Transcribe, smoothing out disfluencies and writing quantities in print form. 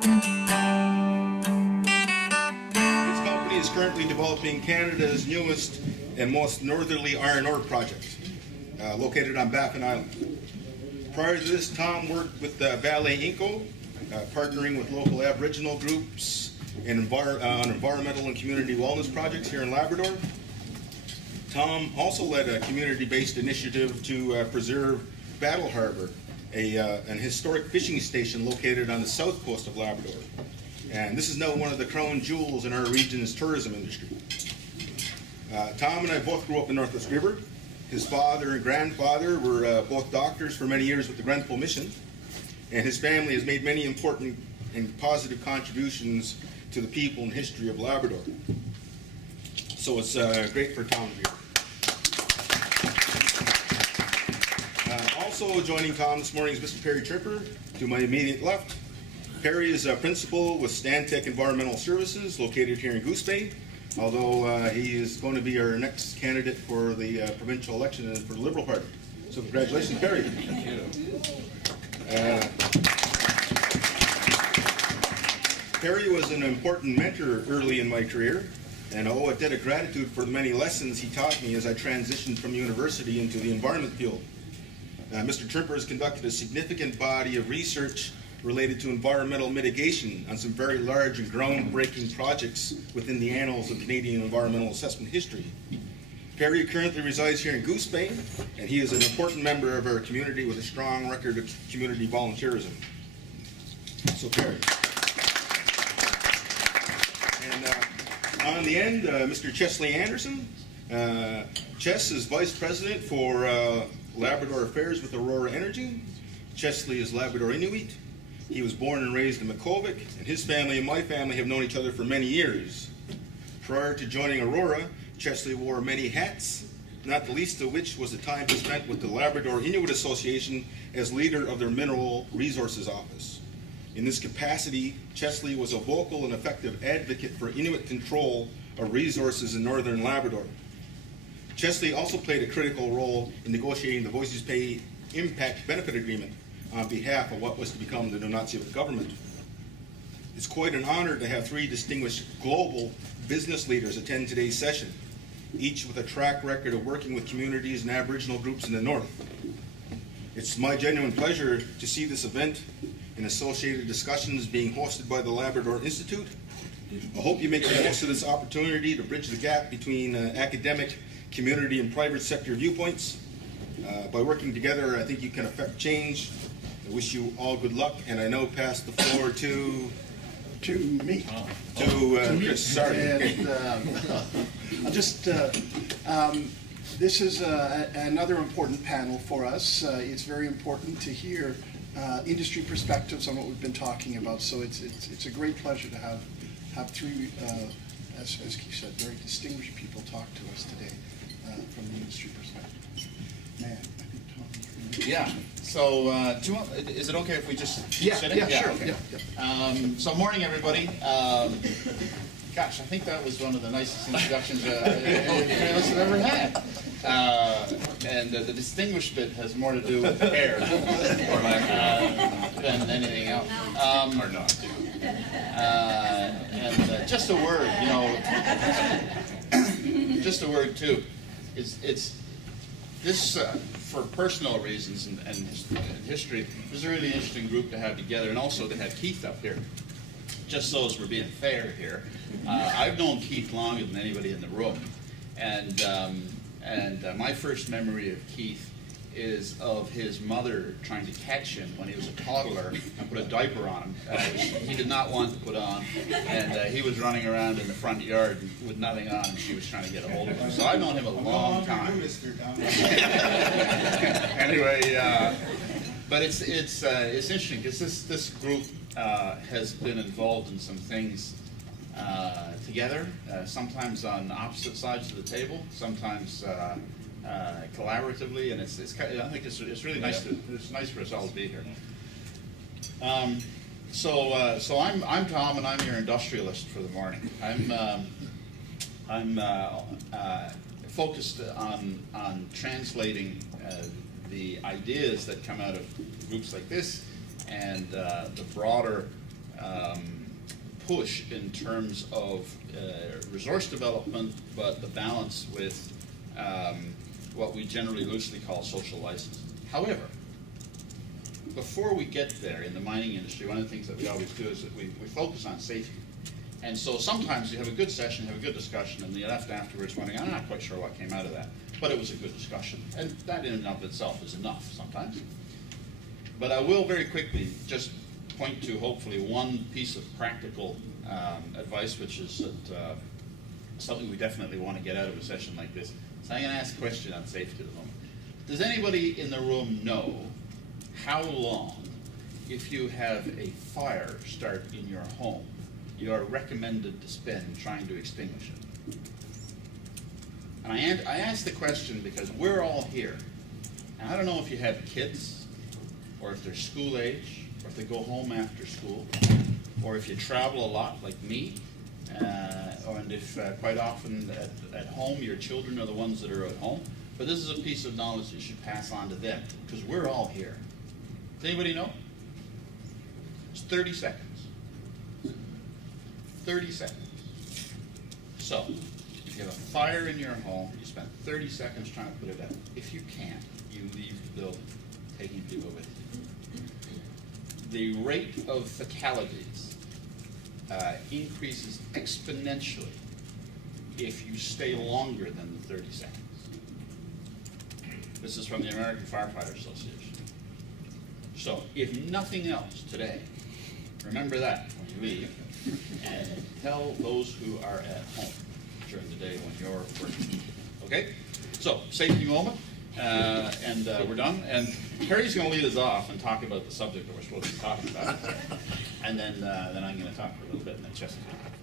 This company is currently developing Canada's newest and most northerly iron ore project, located on Baffin Island. Prior to this, Tom worked with Valley-Goose, partnering with local Aboriginal groups and on environmental and community wellness projects here in Labrador. Tom also led a community-based initiative to preserve Battle Harbour, an historic fishing station located on the south coast of Labrador. And this is now one of the crown jewels in our region's tourism industry. Tom and I both grew up in Northwest River. His father and grandfather were both doctors for many years with the Grenfell Mission, and his family has made many important and positive contributions to the people and history of Labrador. So it's great for Tom to be here. Also joining Tom this morning is Mr. Perry Tripper, to my immediate left. Perry is a principal with Stantec Environmental Services, located here in Goose Bay, although he is going to be our next candidate for the provincial election for the Liberal Party. So congratulations, Perry. Thank you. Perry was an important mentor early in my career, and I owe a debt of gratitude for the many lessons he taught me as I transitioned from university into the environment field. Mr. Tripper has conducted a significant body of research related to environmental mitigation on some very large and groundbreaking projects within the annals of Canadian environmental assessment history. Perry currently resides here in Goose Bay, and he is an important member of our community with a strong record of community volunteerism. So Perry. And on the end, Mr. Chesley Anderson. Chess is Vice President for Labrador Affairs with Aurora Energy. Chesley is Labrador Inuit. He was born and raised in Makkovik, and his family and my family have known each other for many years. Prior to joining Aurora, Chesley wore many hats, not the least of which was the time he spent with the Labrador Inuit Association as leader of their Mineral Resources Office. In this capacity, Chesley was a vocal and effective advocate for Inuit control of resources in northern Labrador. Chesley also played a critical role in negotiating the Voices Pay Impact Benefit Agreement on behalf of what was to become the Nunatsiavut government. It's quite an honor to have three distinguished global business leaders attend today's session, each with a track record of working with communities and Aboriginal groups in the north. It's my genuine pleasure to see this event and associated discussions being hosted by the Labrador Institute. I hope you make the most of this opportunity to bridge the gap between academic, community, and private sector viewpoints. By working together, I think you can affect change. I wish you all good luck, and I now pass the floor to me. To Chris. Sorry. And, I'll just, this is another important panel for us. It's very important to hear industry perspectives on what we've been talking about. So it's a great pleasure to have three, as Keith said, very distinguished people talk to us today from the industry perspective. Man, I think Tom. Yeah. So, is it okay if we just keep sitting? Yeah, sure. Okay. Yeah. So, morning, everybody. Gosh, I think that was one of the nicest introductions any of us have ever had. And the distinguished bit has more to do with hair than anything else. Or not. And just a word, just a word too. It's this. For personal reasons and history, it was a really interesting group to have together, and also to have Keith up here. Just so as we're being fair here, I've known Keith longer than anybody in the room, and my first memory of Keith is of his mother trying to catch him when he was a toddler and put a diaper on him. He did not want to put on, and he was running around in the front yard with nothing on, and she was trying to get a hold of him. So I've known him a long time. Anyway, but it's interesting because this group has been involved in some things together, sometimes on opposite sides of the table, sometimes collaboratively, and I think it's really nice it's nice for us all to be here. So I'm Tom, and I'm your industrialist for the morning. I'm focused on translating the ideas that come out of groups like this and the broader push in terms of resource development, but the balance with what we generally loosely call social license. However, before we get there in the mining industry, one of the things that we always do is that we focus on safety. And so sometimes you have a good session, have a good discussion, and you left afterwards wondering, I'm not quite sure what came out of that. But it was a good discussion. And that in and of itself is enough sometimes. But I will very quickly just point to hopefully one piece of practical advice, which is that, something we definitely want to get out of a session like this. So I'm going to ask a question on safety at the moment. Does anybody in the room know how long, if you have a fire start in your home, you are recommended to spend trying to extinguish it? And I ask the question because we're all here. And I don't know if you have kids, or if they're school age, or if they go home after school, or if you travel a lot like me, and if quite often at home your children are the ones that are at home. But this is a piece of knowledge you should pass on to them, because we're all here. Does anybody know? It's 30 seconds. 30 seconds. So, if you have a fire in your home, you spend 30 seconds trying to put it out. If you can't, you leave the building, taking people with you. The rate of fatalities increases exponentially if you stay longer than the 30 seconds. This is from the American Firefighter Association. So, if nothing else today, remember that when you leave, and tell those who are at home during the day when you're working. Okay? So, safety moment, and we're done. And Harry's going to lead us off and talk about the subject that we're supposed to be talking about. And then I'm going to talk for a little bit, and then Chester's going to